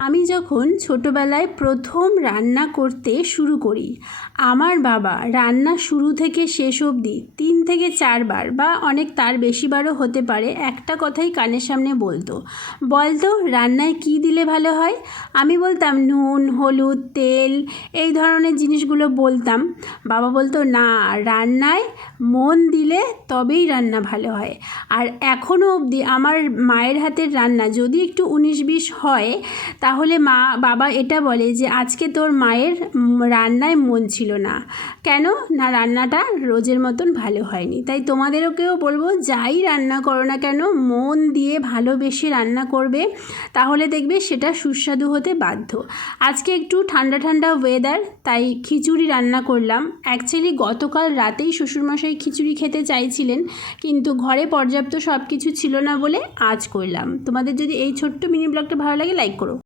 আমি যখন ছোটোবেলায় প্রথম রান্না করতে শুরু করি, আমার বাবা রান্না শুরু থেকে শেষ অবধি 3 থেকে 4 বার বা অনেক তার বেশিবারও হতে পারে একটা কথাই কানের সামনে বলতো, বলতো রান্নায় কী দিলে ভালো হয়। আমি বলতাম নুন, হলুদ, তেল, এই ধরনের জিনিসগুলো বলতাম। বাবা বলতো না, রান্নায় মন দিলে তবেই রান্না ভালো হয়। আর এখনও অবধি আমার মায়ের হাতের রান্না যদি একটু 19-20 হয়, তাহলে বাবা এটা বলে যে আজকে তোর মায়ের রান্নায় মন ছিল না। কেন না, রান্নাটা রোজের মতন ভালো হয়নি। তাই তোমাদেরকেও বলবো, যাই রান্না করো না কেন মন দিয়ে ভালোবেসে রান্না করবে, তাহলে দেখবে সেটা সুস্বাদু হতে বাধ্য। আজকে একটু ঠান্ডা ঠান্ডা ওয়েদার, তাই খিচুড়ি রান্না করলাম। অ্যাকচুয়ালি গতকাল রাতেই শ্বশুরমশাই খিচুড়ি খেতে চাইছিলেন, কিন্তু ঘরে পর্যাপ্ত সব কিছু ছিল না বলে আজ করলাম। তোমাদের যদি এই ছোট্ট মিনি ব্লগটা ভালো লাগে, লাইক করো।